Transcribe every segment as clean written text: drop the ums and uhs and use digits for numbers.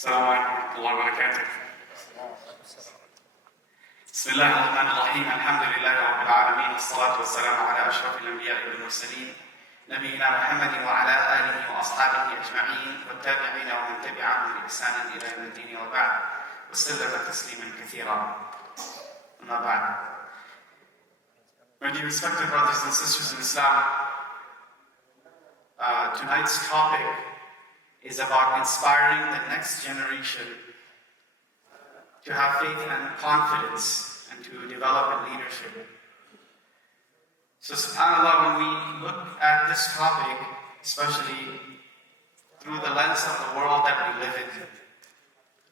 السلام عليكم ورحمة الله وبركاته. بسم الله الرحمن الرحيم. الحمد لله رب العالمين، والصلاة والسلام على أشرف الأنبياء والمرسلين نبينا محمد وعلى آله وأصحابه أجمعين والتابعين ومن تبعهم بإحسان إلى يوم الدين وبعد، وسلم تسليما كثيرا. أما بعد. My dear respected brothers and sisters in Islam, tonight's topic is about inspiring the next generation to have faith and confidence and to develop in leadership. So subhanAllah, when we look at this topic, especially through the lens of the world that we live in,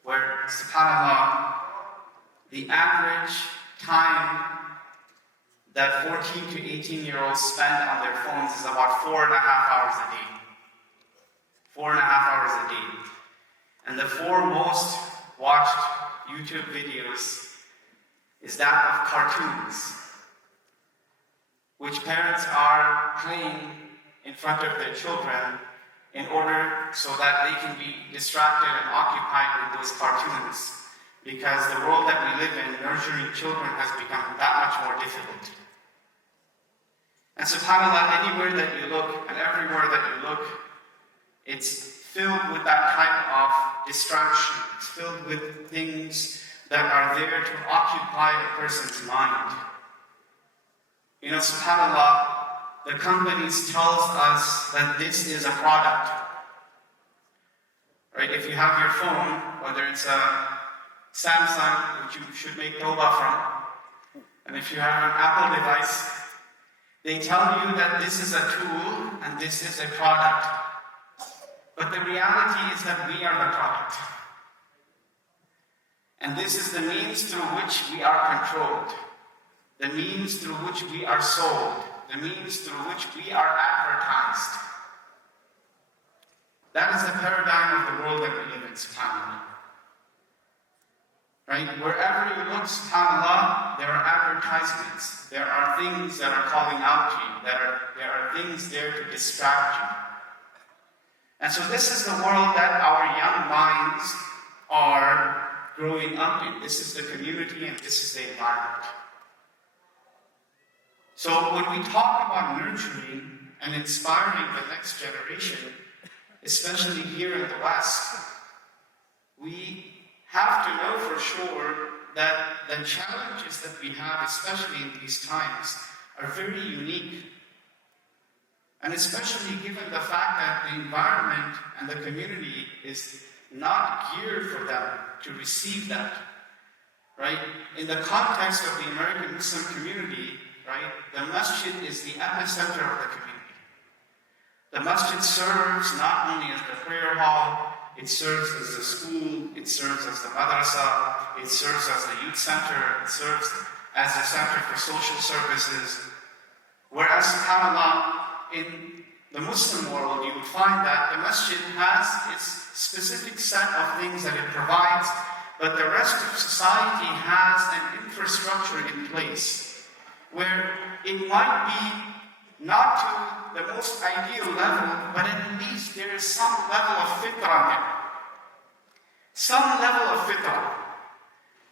where subhanAllah, the average time that 14 to 18-year-olds spend on their phones is about 4.5 hours a day. 4.5 hours a day. And the 4 most watched YouTube videos is that of cartoons, which parents are playing in front of their children in order so that they can be distracted and occupied with those cartoons. Because the world that we live in, nurturing children has become that much more difficult. And subhanAllah, anywhere that you look and everywhere that you look, it's filled with that type of distraction. It's filled with things that are there to occupy a person's mind. You know, subhanAllah, the companies tells us that this is a product. Right? If you have your phone, whether it's a Samsung, which you should make tawbah from, and if you have an Apple device, they tell you that this is a tool and this is a product. But the reality is that we are the product. And this is the means through which we are controlled, the means through which we are sold, the means through which we are advertised. That is the paradigm of the world that we live in, subhanAllah. Right? Wherever you look, subhanAllah, there are advertisements. There are things that are calling out to you. There are things there to distract you. And so this is the world that our young minds are growing up in. This is the community and this is the environment. So when we talk about nurturing and inspiring the next generation, especially here in the West, we have to know for sure that the challenges that we have, especially in these times, are very unique. And especially given the fact that the environment and the community is not geared for them to receive that. Right? In the context of the American Muslim community, right, the masjid is the epicenter of the community. The masjid serves not only as the prayer hall, it serves as the school, it serves as the madrasa, it serves as the youth center, it serves as the center for social services. Whereas, subhanAllah, in the Muslim world, you would find that the masjid has its specific set of things that it provides, but the rest of society has an infrastructure in place where it might be not to the most ideal level, but at least there is some level of fitrah there. Some level of fitrah.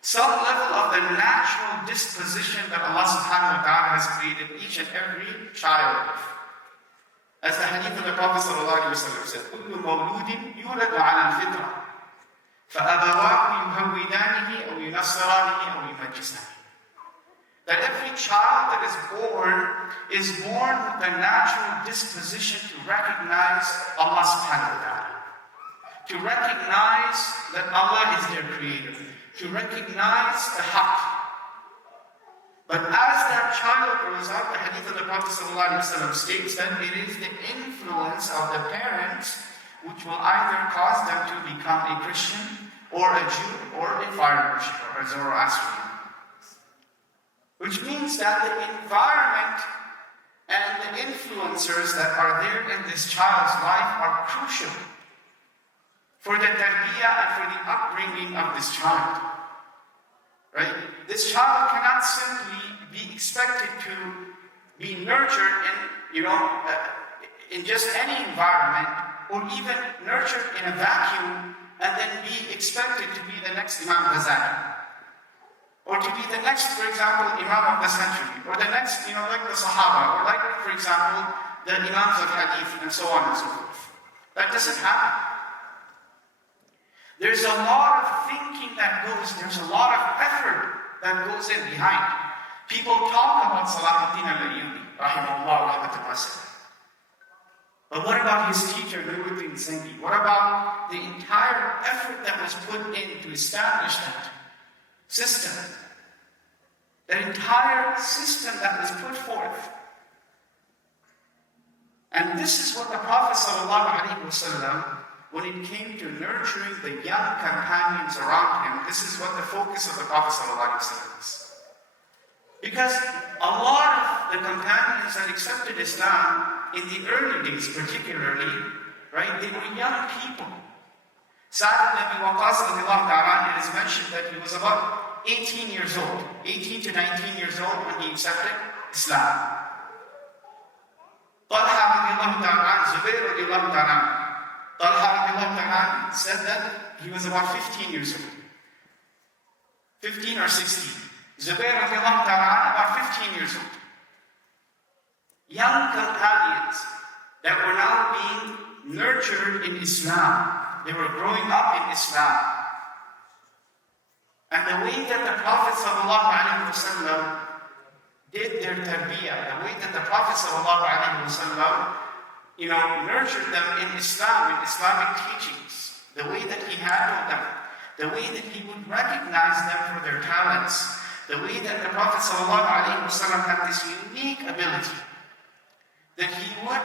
Some level of the natural disposition that Allah subhanahu wa ta'ala has created each and every child with. As the hadith of the Prophet ﷺ said, كُلُّ مَوْلُودٍ يُولَدُ عَلَى الْفِطْرَةِ فَأَبَوَاهُ يُهَوِّدَانِهِ أَوْ يُنَصِّرَانِهِ أَوْ يُمَجِّسَانِهِ. That every child that is born with the natural disposition to recognize Allah subhanahu wa ta'ala, to recognize that Allah is their creator, to recognize the haqq. But as that child grows up, the hadith of the Prophet ﷺ states that it is the influence of the parents which will either cause them to become a Christian, or a Jew, or a fire worshipper, or a Zoroastrian. Which means that the environment and the influencers that are there in this child's life are crucial for the tarbiyah and for the upbringing of this child. Right? This child cannot simply be expected to be nurtured in just any environment, or even nurtured in a vacuum and then be expected to be the next Imam Ghazali, or to be the next, for example, Imam of the century, or the next, like the Sahaba, or like, for example, the Imams of Hadith, and so on and so forth. That doesn't happen. There's a lot of thinking that goes, there's a lot of effort that goes in behind. People talk about Salahuddin al-Ayyubi, rahimahullah, rahmatullahi wasallam. But what about his teacher, Nuruddin Zengi? What about the entire effort that was put in to establish that system? That entire system that was put forth. And this is what the Prophet ﷺ, when it came to nurturing the young companions around him, this is what the focus of the Prophet ﷺ is. Because a lot of the companions that accepted Islam in the early days particularly, right, they were young people. Sa'd ibn Abi Waqqas, it is mentioned that he was about 18 years old, 18 to 19 years old when he accepted Islam. Talha Zubair said that he was about 15 years old. 15 or 16. Zubair about 15 years old. Young companions that were now being nurtured in Islam. They were growing up in Islam. And the way that the Prophet ﷺ did their tarbiyah, the way that the Prophet ﷺ, nurtured them in Islam, in Islamic teachings, the way that he handled them, the way that he would recognize them for their talents, the way that the Prophet ﷺ had this unique ability, that he would,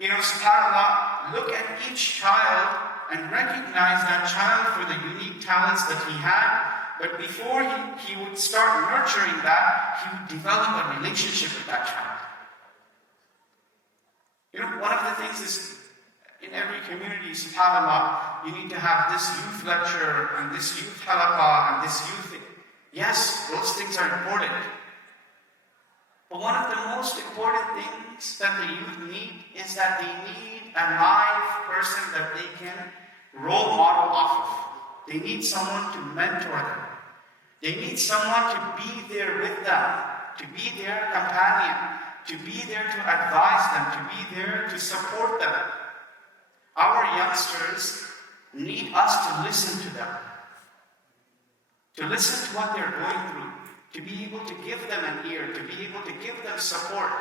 subhanAllah, look at each child and recognize that child for the unique talents that he had. But before he would start nurturing that, he would develop a relationship with that child. One of the things is, in every community, subhanAllah, you need to have this youth lecture, and this youth halaqah, and this youth... Yes, those things are important. But one of the most important things that the youth need is that they need a live person that they can role model off of. They need someone to mentor them. They need someone to be there with them, to be their companion, to be there to advise them, to be there to support them. Our youngsters need us to listen to them, to listen to what they're going through, to be able to give them an ear, to be able to give them support,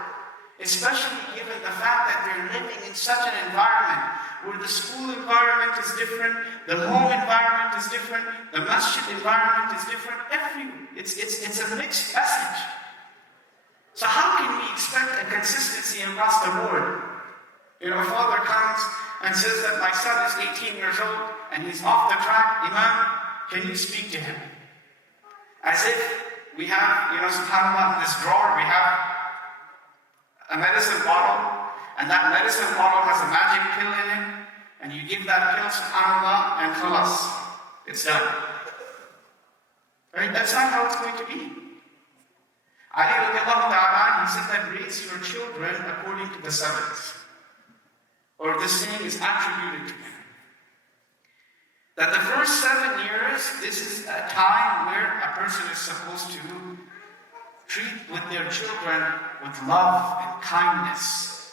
especially given the fact that they're living in such an environment where the school environment is different, the home environment is different, the masjid environment is different. It's a mixed message. So how can we expect a consistency across the board? A father comes and says that my son is 18 years old and he's off the track. Imam, can you speak to him? As if we have, subhanAllah, in this drawer, we have a medicine bottle, and that medicine bottle has a magic pill in it, and you give that pill, subhanAllah, and khalas, it's done. Right? That's not how it's going to be. Ali radiallahu ta'ala, he said that raise your children according to the sevens. Or this saying is attributed to him. That the first 7 years, this is a time where a person is supposed to treat with their children with love and kindness,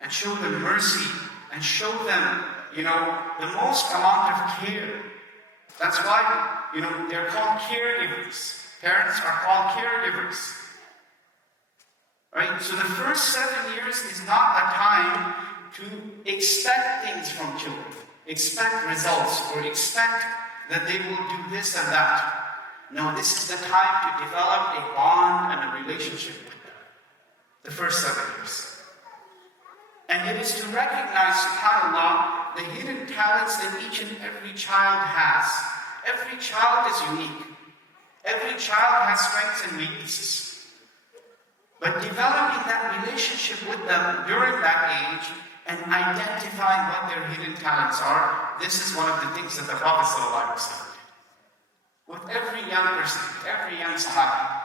and show them mercy, and show them, the most amount of care. That's why, they're called caregivers. Parents are called caregivers. Right? So the first 7 years is not a time to expect things from children. Expect results, or expect that they will do this and that. No, this is the time to develop a bond and a relationship with them. The first 7 years. And it is to recognize, subhanAllah, the hidden talents that each and every child has. Every child is unique. Every child has strengths and weaknesses. But developing that relationship with them during that age and identifying what their hidden talents are, this is one of the things that the Prophet ﷺ did. With every young person, every young Sahabi.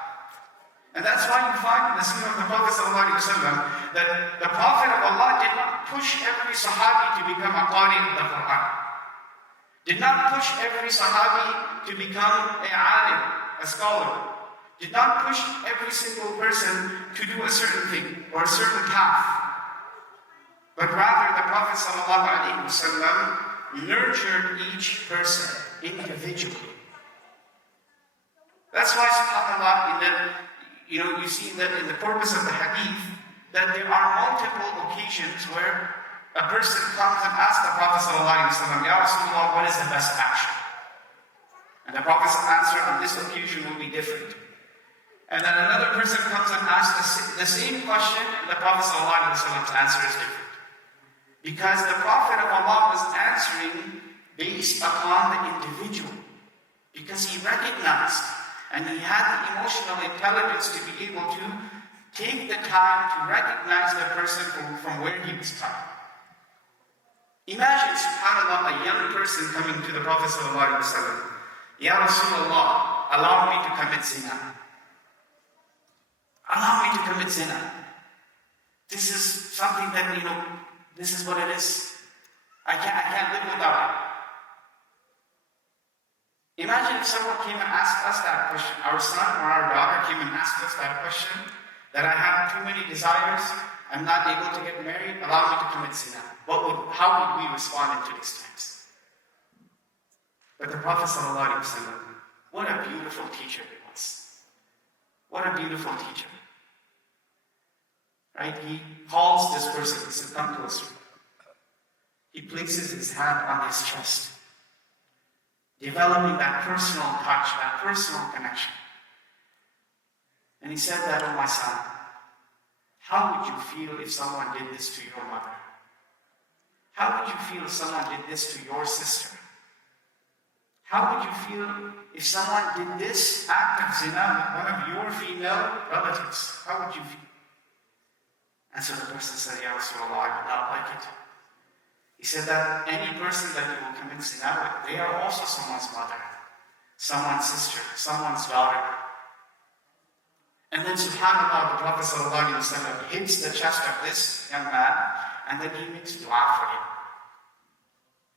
And that's why you find in the seerah of the Prophet ﷺ that the Prophet of Allah did not push every Sahabi to become a qari of the Qur'an. Did not push every Sahabi to become a alim, a scholar. Did not push every single person to do a certain thing or a certain path. But rather, the Prophet ﷺ nurtured each person individually. That's why, subhanAllah, you see that in the purpose of the hadith, that there are multiple occasions where a person comes and asks the Prophet ﷺ, Ya Rasulullah, what is the best action? And the Prophet's answer on this occasion will be different. And then another person comes and asks the same question, and the Prophet ﷺ's answer is different. Because the Prophet of Allah was answering based upon the individual. Because he recognized and he had the emotional intelligence to be able to take the time to recognize the person from where he was coming. Imagine, subhanAllah, a young person coming to the Prophet ﷺ. Ya Rasulullah, allow me to commit zina. Allow me to commit zina. This is something that, this is what it is. I can't live without it. Imagine if someone came and asked us that question. Our son or our daughter came and asked us that question. That I have too many desires. I'm not able to get married. Allow me to commit zina. How would we respond in today's times? But the Prophet ﷺ, what a beautiful teacher he was. What a beautiful teacher. Right? He calls this person, he says, come closer. He places his hand on his chest, developing that personal touch, that personal connection. And he said that, oh my son, how would you feel if someone did this to your mother? How would you feel if someone did this to your sister? How would you feel if someone did this act of zina with one of your female relatives? How would you feel? And so the person said, Ya Rasulullah, I would not like it. He said that any person that you will commit zina with, they are also someone's mother, someone's sister, someone's daughter. And then subhanAllah, the Prophet ﷺ hits the chest of this young man, and then he makes dua for him.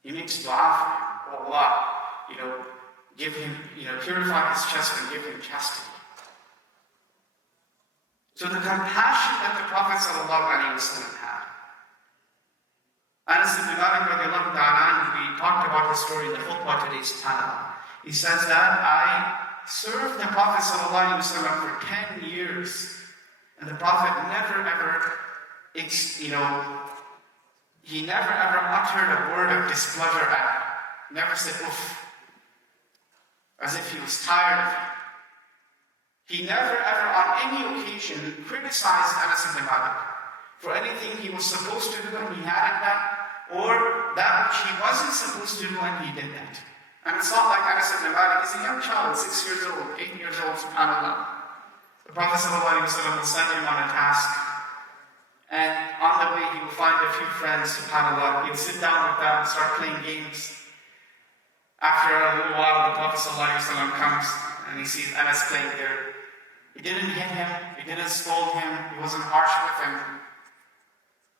He makes dua for him. Oh Allah, give him, purify his chest and give him chastity. So the compassion that the Prophet ﷺ had. Anas ibn Malik radiallahu ta'ala, we talked about his story in the khutbah today, subhanAllah. He says that I served the Prophet ﷺ for 10 years. And the Prophet never ever, he never ever uttered a word of displeasure at him. Never said, oof. As if he was tired of it. He never ever on any occasion criticized Anas ibn Malik for anything he was supposed to do and he hadn't done, or that which he wasn't supposed to do and he did that. And it's not like Anas ibn Malik is a young child, 6 years old, 8 years old, subhanAllah. The Prophet ﷺ will send him on a task, and on the way he will find a few friends, subhanAllah. He'll sit down with them and start playing games. After a little while, the Prophet ﷺ comes and he sees Anas playing there. He didn't hit him, he didn't scold him, he wasn't harsh with him.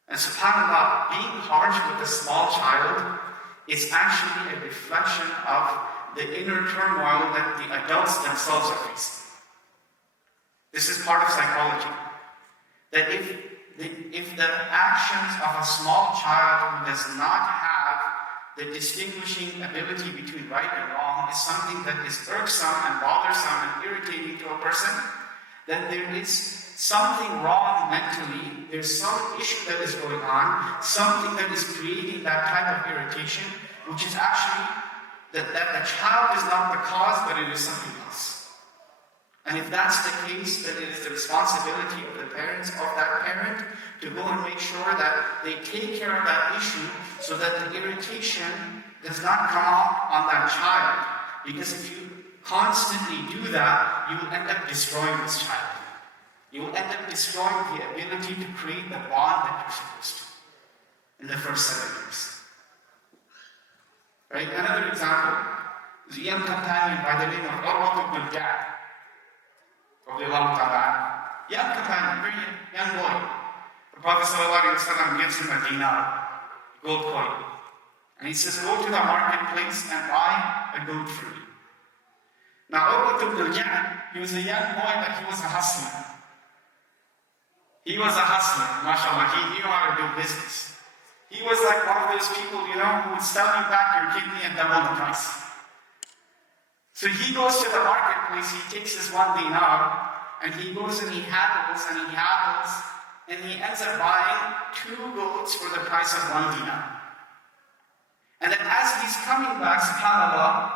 And subhanAllah, being harsh with a small child is actually a reflection of the inner turmoil that the adults themselves are facing. This is part of psychology. That if the actions of a small child who does not have the distinguishing ability between right and wrong is something that is irksome and bothersome and irritating to a person, then there is something wrong mentally, there's some issue that is going on, something that is creating that type of irritation, which is actually that the child is not the cause, but it is something else. And if that's the case, then it is the responsibility of the parents, of that parent, to go and make sure that they take care of that issue so that the irritation does not come out on that child. Because if you constantly do that, you will end up destroying this child. You will end up destroying the ability to create the bond that you're supposed to in the first 7 years. Right? Another example is a young companion by the name of Urwa ibn Ja'd. Young companion, very young boy. The Prophet ﷺ gives him a dinar, gold coin. And he says, go to the marketplace and buy a goat for me. Now, he was a young boy, but he was a hustler. He was a hustler, mashallah. He knew how to do business. He was like one of those people, who would sell you back your kidney and double the price. So he goes to the marketplace, he takes his 1 dinar, and he goes and he haggles, and he ends up buying 2 goats for the price of 1 dinar. And then as he's coming back, subhanAllah,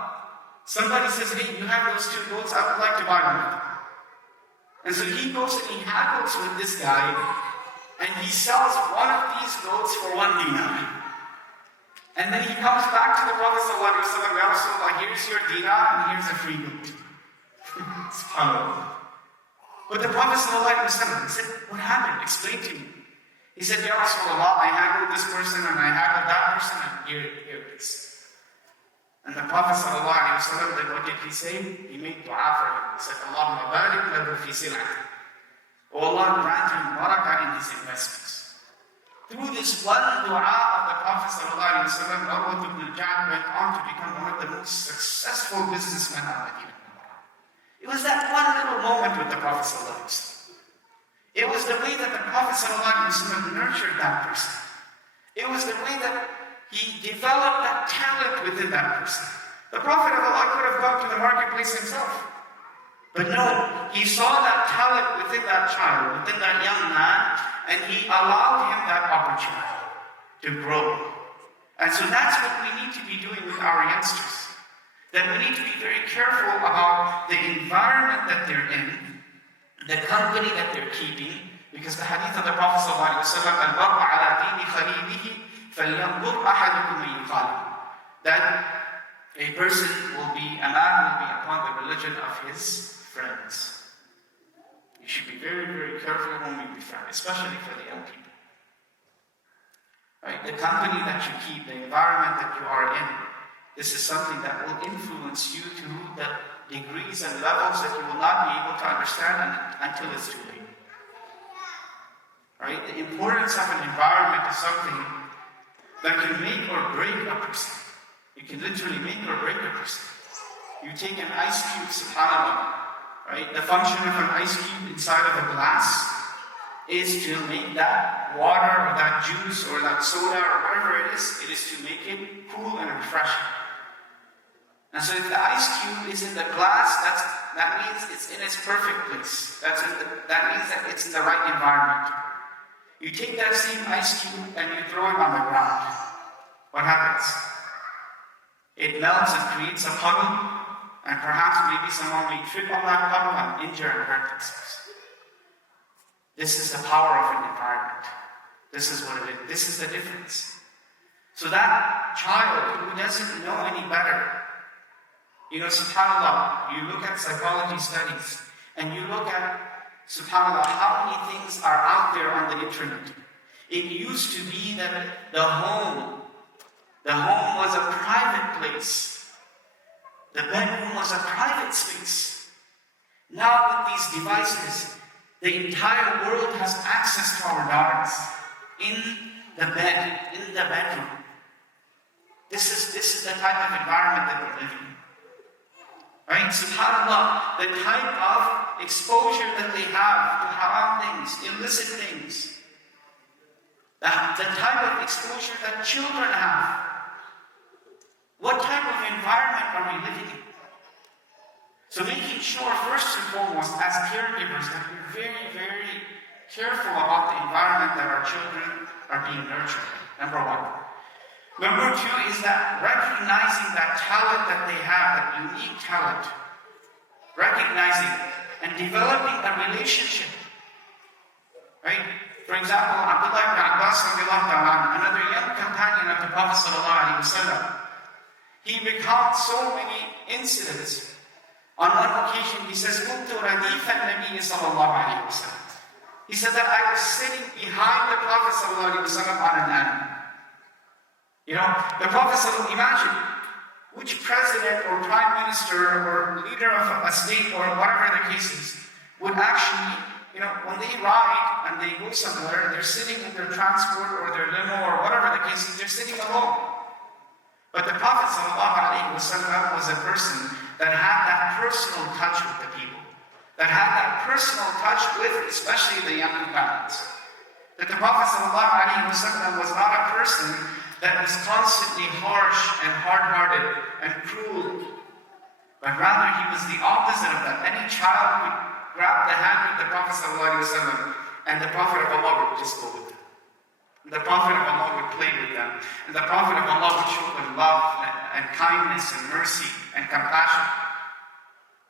somebody says, hey, you have those 2 goats, I would like to buy one of them. And so he goes and he haggles with this guy, and he sells one of these goats for 1 dinar. And then he comes back to the Prophet ﷺ, Ya Rasulullah, here's your dinar and here's a free goat. SubhanAllah. But the Prophet ﷺ said, what happened? Explain to me. He said, Ya Rasulullah, I haggled this person and I haggled that person, and here it is. And the Prophet ﷺ, then what did he say? He made dua for him. He said, Allahumma barik lahu fi sil'ati. Oh Allah, grant him barakah in his investments. Through this one dua of the Prophet ﷺ, Urwa ibn al-Ja'd went on to become one of the most successful businessmen of Medina. It was that one little moment with the Prophet ﷺ. It was the way that the Prophet ﷺ nurtured that person. It was the way that he developed that talent within that person. The Prophet of Allah could have gone to the marketplace himself. But no, he saw that talent within that child, within that young man, and he allowed him that opportunity to grow. And so that's what we need to be doing with our youngsters. That we need to be very careful about the environment that they're in, the company that they're keeping, because the hadith of the Prophet ﷺ, al-mar'u ala dini khalilihi falyanzur ahadukum man yukhalil, that a person will be, a man will be upon the religion of his friends. You should be very, very careful whom you befriend, especially for the young people. Right? The company that you keep, the environment that you are in, this is something that will influence you to the degrees and levels that you will not be able to understand until it's too late. Right? The importance of an environment is something that can make or break a person. It can literally make or break a person. You take an ice cube, subhanAllah, right? The function of an ice cube inside of a glass is to make that water or that juice or that soda or whatever it is to make it cool and refreshing. And so if the ice cube is in the glass, that means it's in its perfect place. That means that it's in the right environment. You take that same ice cube and you throw it on the ground. What happens? It melts and creates a puddle, and perhaps maybe someone may trip on that puddle and injure and hurt themselves. This is the power of an environment. This is what it is. This is the difference. So that child who doesn't know any better, subhanAllah, you look at psychology studies and you look at, subhanAllah, how many things are out there on the internet. It used to be that the home was a private place. The bedroom was a private space. Now with these devices, the entire world has access to our daughters in the bedroom. This is the type of environment that we're living in. Right? SubhanAllah, the type of exposure that they have to haram things, illicit things, the type of exposure that children have. What type of environment are we living in? So making sure, first and foremost, as caregivers, that we're very, very careful about the environment that our children are being nurtured in, number one. Number two is that recognizing that talent that they have, that unique talent, recognizing and developing a relationship. Right? For example, Abdullah ibn Abbas, another young companion of the Prophet ﷺ, he recounts so many incidents. On one occasion, he says, he said that I was sitting behind the Prophet ﷺ on an animal. The Prophet ﷺ, imagine which president or prime minister or leader of a state or whatever the case is would actually, when they ride and they go somewhere, they're sitting in their transport or their limo or whatever the case is, they're sitting alone. But the Prophet ﷺ was a person that had that personal touch with the people, that had that personal touch with especially the young companions. That the Prophet ﷺ was not a person that was constantly harsh and hard-hearted and cruel, but rather he was the opposite of that. Any child would grab the hand of the Prophet ﷺ, and the Prophet of Allah would just go with them. The Prophet of Allah would play with them, and the Prophet of Allah would show them love and kindness and mercy and compassion.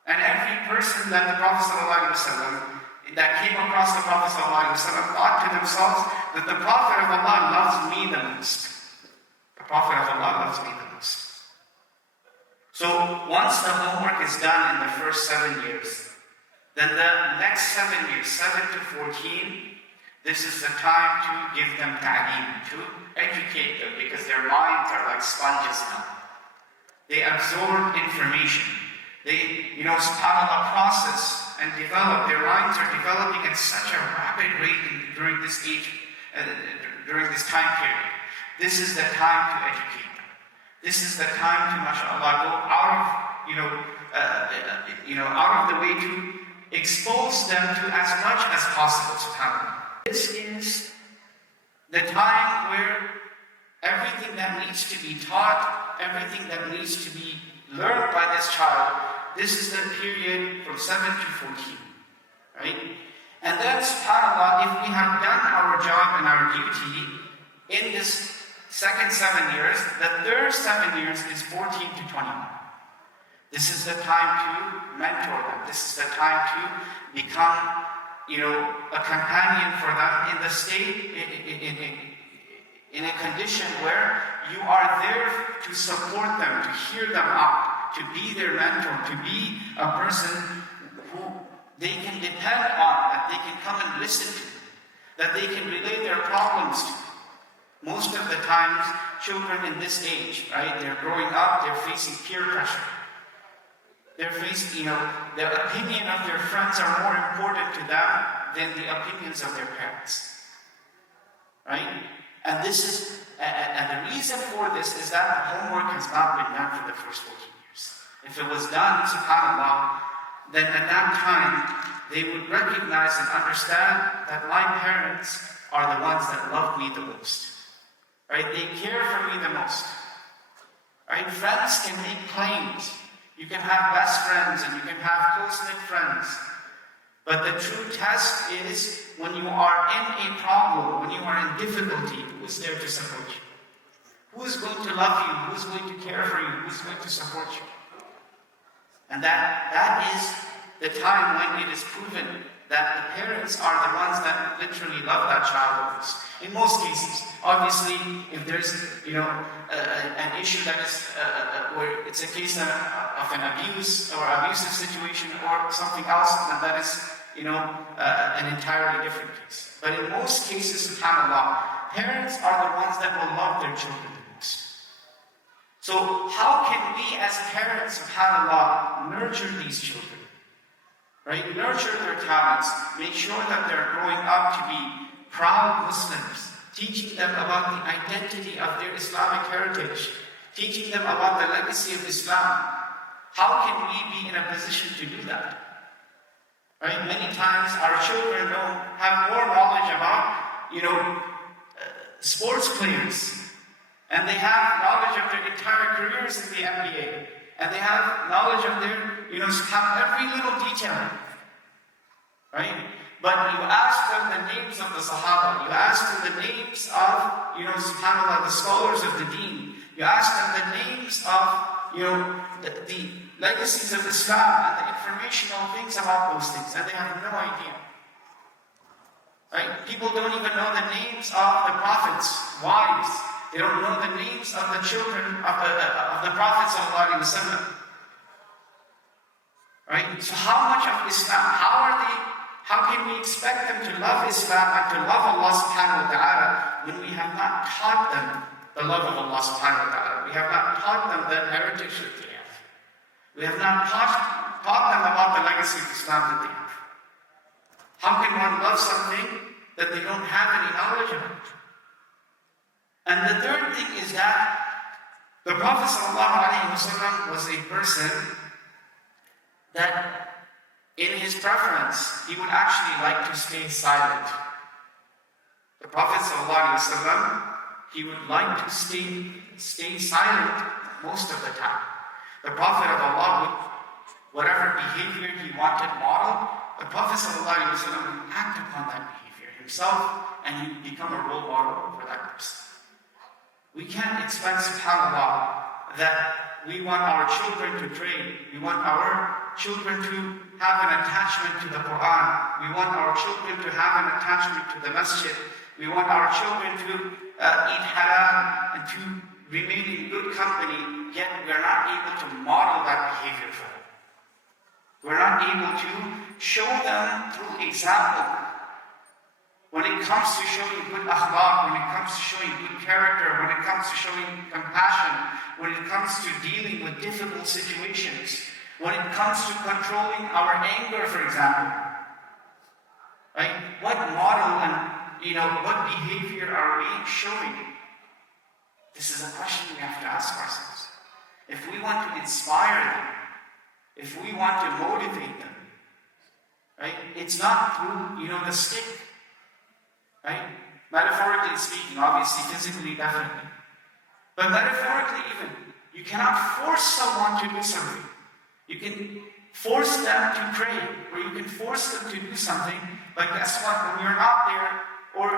And every person that the Prophet ﷺ that came across the Prophet ﷺ thought to themselves that the Prophet of Allah loves me the most. The Prophet of Allah loves me the most. So once the homework is done in the first 7 years, then the next 7 years, 7 to 14, this is the time to give them ta'aleem, to educate them, because their minds are like sponges now. They absorb information. They, subhanAllah, process and develop. Their minds are developing at such a rapid rate during this age, during this time period. This is the time to educate them. This is the time to, mashallah, go out of the way to expose them to as much as possible, subhanAllah. This is the time where everything that needs to be taught, everything that needs to be learned by this child, this is the period from 7 to 14, right? And then, subhanAllah, if we have done our job and our duty in this second 7 years, the third 7 years is 14 to 21. This is the time to mentor them. This is the time to become, a companion for them in the state, in a condition where you are there to support them, to hear them out, to be their mentor, to be a person who they can depend on, that they can come and listen to, that they can relate their problems to. Most of the times, children in this age, right, they're growing up, they're facing peer pressure. They're facing, the opinion of their friends are more important to them than the opinions of their parents. Right? And the reason for this is that the homework has not been done for the first 14 years. If it was done, subhanAllah, then at that time, they would recognize and understand that my parents are the ones that love me the most. Right? They care for me the most. Right? Friends can make claims. You can have best friends and you can have close-knit friends. But the true test is when you are in a problem, when you are in difficulty, who is there to support you? Who is going to love you? Who is going to care for you? Who is going to support you? And that is the time when it is proven that the parents are the ones that literally love that child the most. In most cases, obviously, if there's an issue that is where it's a case of an abuse or abusive situation or something else, then that is an entirely different case. But in most cases, subhanAllah, parents are the ones that will love their children the most. So how can we as parents, subhanAllah, nurture these children? Right? Nurture their talents. Make sure that they're growing up to be proud Muslims. Teaching them about the identity of their Islamic heritage. Teaching them about the legacy of Islam. How can we be in a position to do that? Right? Many times our children have more knowledge about, sports players. And they have knowledge of their entire careers in the NBA. And they have knowledge of their, every little detail. Right? But you ask them the names of the Sahaba. You ask them the names of, subhanAllah, the scholars of the deen. You ask them the names of, the legacies of Islam and the informational things about those things. And they have no idea. Right? People don't even know the names of the prophets' wives. They don't know the names of the children of the Prophet ﷺ. Right? So how much of Islam, how can we expect them to love Islam and to love Allah subhanahu wa ta'ala when we have not taught them the love of Allah subhanahu wa ta'ala? We have not taught them the heritage that they have. We have not taught them about the legacy of Islam that they have. How can one love something that they don't have any knowledge about? And the third thing is that The Prophet ﷺ was a person that in his preference, he would actually like to stay silent. The Prophet ﷺ, he would like to stay silent most of the time. The Prophet of Allah would, whatever behavior he wanted modeled, the Prophet ﷺ would act upon that behavior himself, and he would become a role model for that person. We can't expect, subhanAllah, that we want our children to pray. We want our children to have an attachment to the Qur'an. We want our children to have an attachment to the masjid. We want our children to eat halal and to remain in good company, yet we're not able to model that behavior for them. We're not able to show them through example. When it comes to showing good akhlaq, when it comes to showing good character, when it comes to showing compassion, when it comes to dealing with difficult situations, when it comes to controlling our anger, for example, right? What model and what behavior are we showing? This is a question we have to ask ourselves. If we want to inspire them, if we want to motivate them, right? It's not through the stick. Right? Metaphorically speaking, obviously, physically, definitely. But metaphorically even, you cannot force someone to do something. You can force them to pray, or you can force them to do something, but guess what? When you're not there, or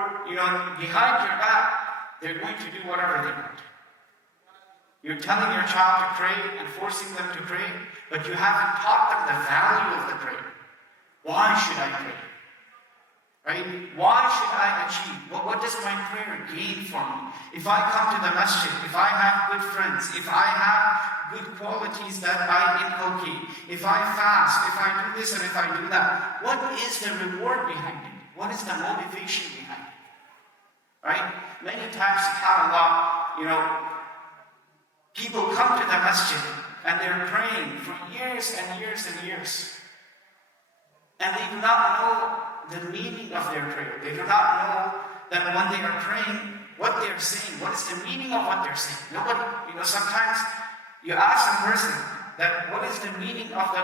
behind your back, they're going to do whatever they want. You're telling your child to pray and forcing them to pray, but you haven't taught them the value of the prayer. Why should I pray? Right? Why should I achieve? What does my prayer gain for me? If I come to the masjid, if I have good friends, if I have good qualities that I inculcate, if I fast, if I do this and if I do that, what is the reward behind it? What is the motivation behind it? Right? Many times, subhanAllah, people come to the masjid and they're praying for years and years and years. And they do not know the meaning of their prayer. They do not know that when they are praying, what they're saying. What is the meaning of what they're saying? Nobody, sometimes you ask a person that what is the meaning of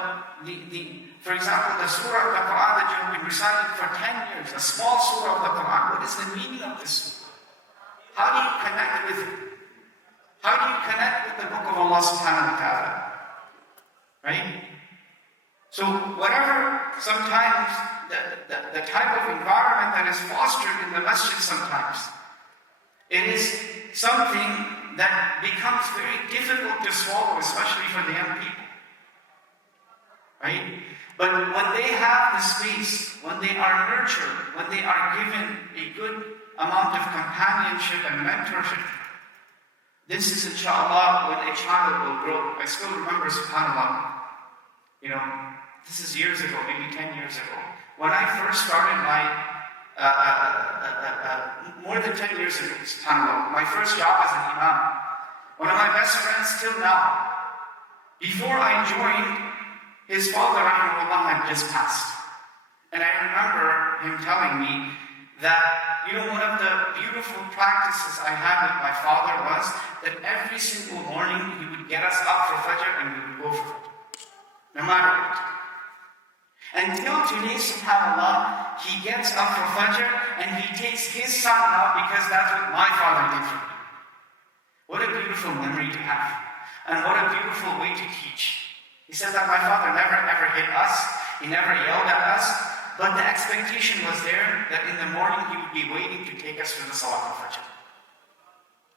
for example, the surah of the Qur'an that you've been reciting for 10 years, a small surah of the Qur'an. What is the meaning of this surah? How do you connect with it? How do you connect with the book of Allah subhanahu wa ta'ala? Right? So whatever, sometimes the type of environment that is fostered in the masjid sometimes, it is something that becomes very difficult to swallow, especially for the young people. Right? But when they have the space, when they are nurtured, when they are given a good amount of companionship and mentorship, this is inshallah when a child will grow. I still remember, subhanAllah, this is years ago, maybe 10 years ago. When I first started more than 10 years ago, subhanAllah, my first job as an imam, one of my best friends till now, before I joined, his father, rahimahullah, had just passed. And I remember him telling me that, one of the beautiful practices I had with my father was that every single morning he would get us up for Fajr and we would go for Fajr. No matter what. Until today, subhanAllah, he gets up for Fajr and he takes his son out because that's what my father did for me. What a beautiful memory to have. And what a beautiful way to teach. He said that my father never ever hit us. He never yelled at us. But the expectation was there that in the morning he would be waiting to take us to the Salat al-Fajr.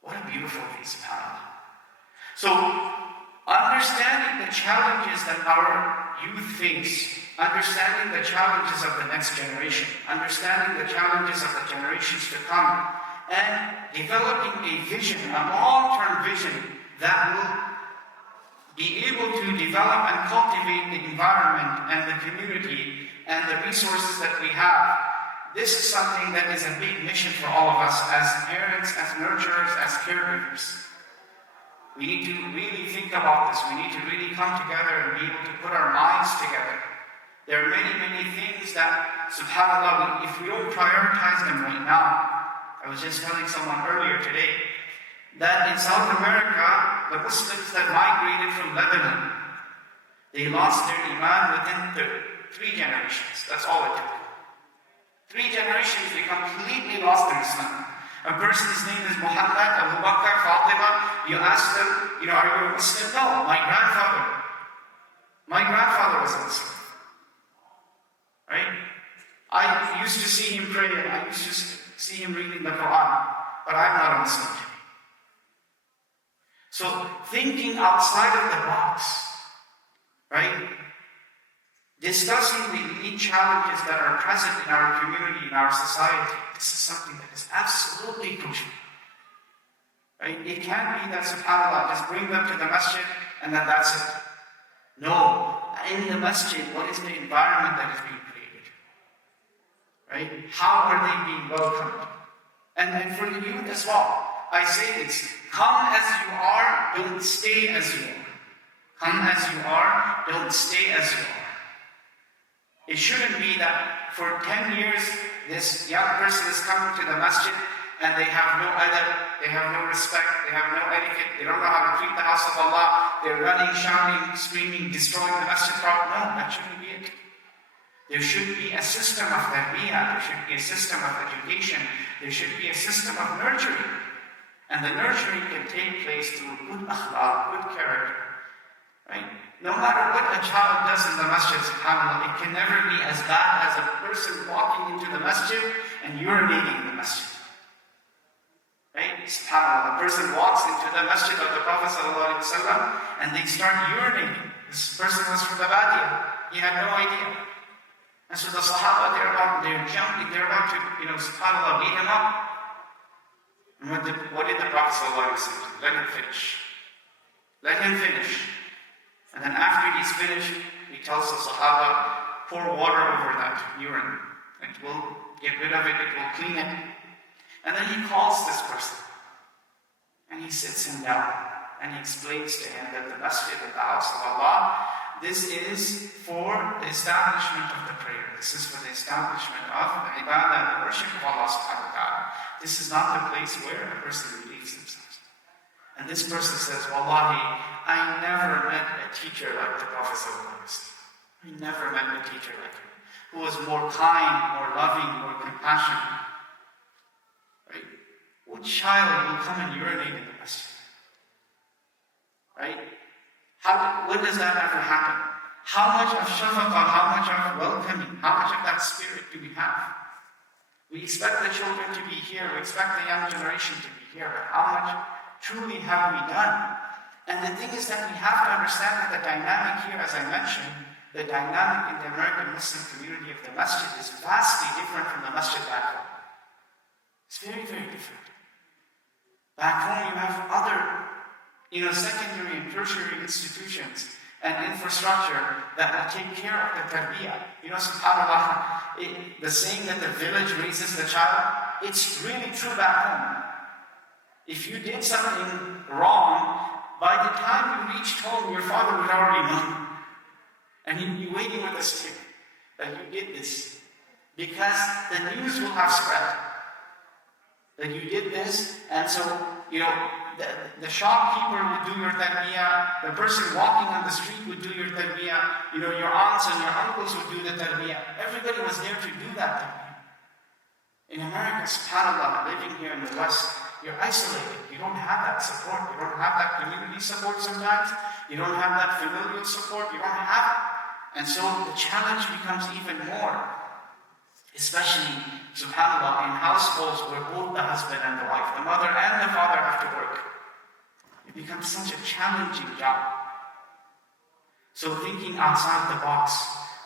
What a beautiful thing, subhanAllah. So, understanding the challenges that our youth face, understanding the challenges of the next generation, understanding the challenges of the generations to come, and developing a vision, a long-term vision that will be able to develop and cultivate the environment and the community and the resources that we have. This is something that is a big mission for all of us as parents, as nurturers, as caregivers. We need to really think about this. We need to really come together and be able to put our minds together. There are many, many things that, subhanAllah, if we don't prioritize them right now, I was just telling someone earlier today, that in South America, the Muslims that migrated from Lebanon, they lost their iman within 3 generations. That's all it took. 3 generations, they completely lost their Islam. A person's name is Muhammad, Abu Bakr, Fatima. You ask them, are you a Muslim? No, my grandfather was a Muslim. Right? I used to see him pray and I used to see him reading the Qur'an, but I'm not a Muslim. So thinking outside of the box, right? Discussing the unique challenges that are present in our community, in our society, this is something that is absolutely crucial. Right? It can't be that, subhanAllah, just bring them to the masjid and then that's it. No, in the masjid, what is the environment that is being created? Right? How are they being welcomed? And for the youth as well, I say this, come as you are, don't stay as you are. Come as you are, don't stay as you are. It shouldn't be that for 10 years, this young person is coming to the masjid and they have no adab, they have no respect, they have no etiquette, they don't know how to treat the house of Allah, they're running, shouting, screaming, destroying the masjid property. No, that shouldn't be it. There should be a system of tarbiyah, there should be a system of education, there should be a system of nurturing. And the nurturing can take place through good akhlaq, good character. Right? No matter what a child does in the masjid, subhanAllah, it can never be as bad as a person walking into the masjid and urinating in the masjid. Right? SubhanAllah, a person walks into the masjid of the Prophet ﷺ and they start urinating. This person was from the Badiyah. He had no idea. And so the Sahaba, they're jumping, they're about to, SubhanAllah, beat him up. And what did the Prophet ﷺ say? Let him finish. Let him finish. And then after he's finished, he tells the Sahaba, pour water over that urine. It will get rid of it, it will clean it. And then he calls this person. And he sits him down. And he explains to him that the masjid is the house of Allah. This is for the establishment of the prayer. This is for the establishment of the ibadah and the worship of Allah subhanahu wa ta'ala. This is not the place where a person relieves themselves. And this person says, Wallahi, I never met a teacher like the Prophet ﷺ. I never met a teacher like him, who was more kind, more loving, more compassionate. Right? What child will come and urinate in the masjid? Right? When does that ever happen? How much of shafaqah, how much of welcoming, how much of that spirit do we have? We expect the children to be here, we expect the young generation to be here, but how much truly have we done? And the thing is that we have to understand that the dynamic here, as I mentioned, the dynamic in the American Muslim community of the masjid is vastly different from the masjid back home. It's very, very different. Back home you have other, secondary and tertiary institutions and infrastructure that will take care of the tarbiyah. SubhanAllah, the saying that the village raises the child, it's really true back home. If you did something wrong, by the time you reached home, your father would already know. And he'd be waiting with a stick that you did this. Because the news will have spread that you did this, and so, the shopkeeper would do your tarbiyah, the person walking on the street would do your tarbiyah, your aunts and your uncles would do the tarbiyah. Everybody was there to do that tarbiyah. In America, subhanAllah, living here in the West, you're isolated. You don't have that support. You don't have that community support sometimes. You don't have that familial support. You don't have it. And so the challenge becomes even more. Especially, subhanAllah, in households where both the husband and the wife, the mother and the father have to work. It becomes such a challenging job. So thinking outside the box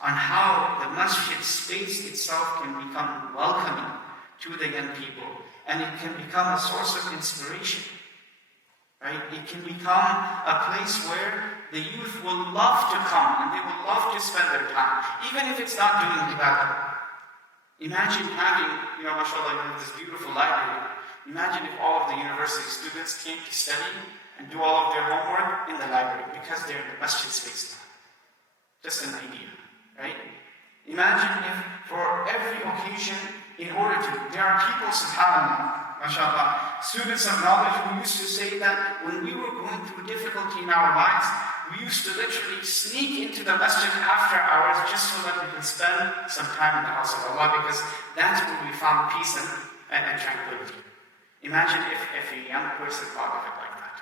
on how the masjid space itself can become welcoming to the young people, and it can become a source of inspiration. Right? It can become a place where the youth will love to come and they will love to spend their time, even if it's not doing ibadah. Imagine having, mashallah, this beautiful library. Imagine if all of the university students came to study and do all of their homework in the library because they're in the masjid space now. Just an idea, right? Imagine if for every occasion, there are people, subhanAllah, MashaAllah. Students of knowledge, we used to say that when we were going through difficulty in our lives, we used to literally sneak into the masjid after hours just so that we could spend some time in the house of Allah, because that's where we found peace and tranquility. Imagine if a young person thought of it like that.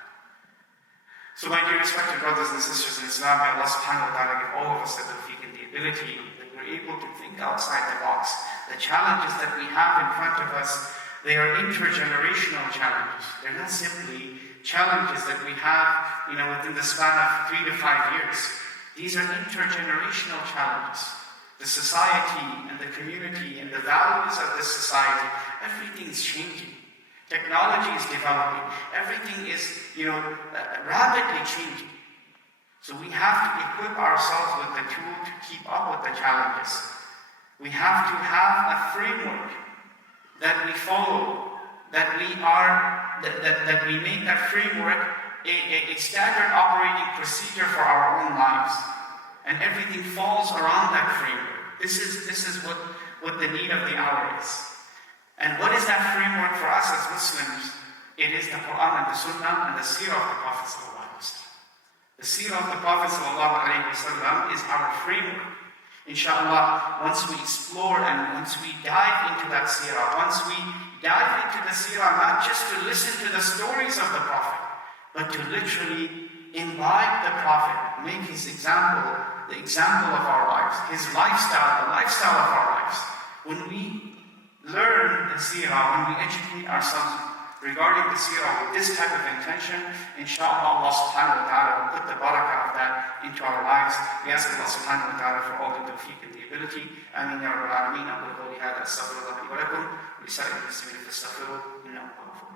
So my dear respected brothers and sisters in Islam, may Allah subhanahu wa ta'ala give all of us the tawfiq and the ability that we're able to think outside the box. The challenges that we have in front of us, they are intergenerational challenges. They're not simply challenges that we have, within the span of 3 to 5 years. These are intergenerational challenges. The society and the community and the values of this society, everything is changing. Technology is developing. Everything is, rapidly changing. So we have to equip ourselves with the tool to keep up with the challenges. We have to have a framework that we follow, that we make that framework a standard operating procedure for our own lives. And everything falls around that framework. This is what the need of the hour is. And what is that framework for us as Muslims? It is the Qur'an and the Sunnah and the Seerah of the Prophet ﷺ. The Seerah of the Prophet ﷺ is our framework. Inshallah, once we explore and once we dive into that Seerah, once we dive into the Seerah, not just to listen to the stories of the Prophet, but to literally imbibe the Prophet, make his example the example of our lives, his lifestyle, the lifestyle of our lives. When we learn the Seerah, when we educate ourselves regarding the Seerah with this type of intention, inshallah, Allah subhanahu wa ta'ala will put the barakah of that into our lives. We ask Allah subhanahu wa ta'ala for all the tawfiq and the ability. Ameen ya Rabbal Alameen. أقول قولي هذا أستغفر الله لي ولكم ولسائر المسلمين فاستغفروه إنه هو الغفور.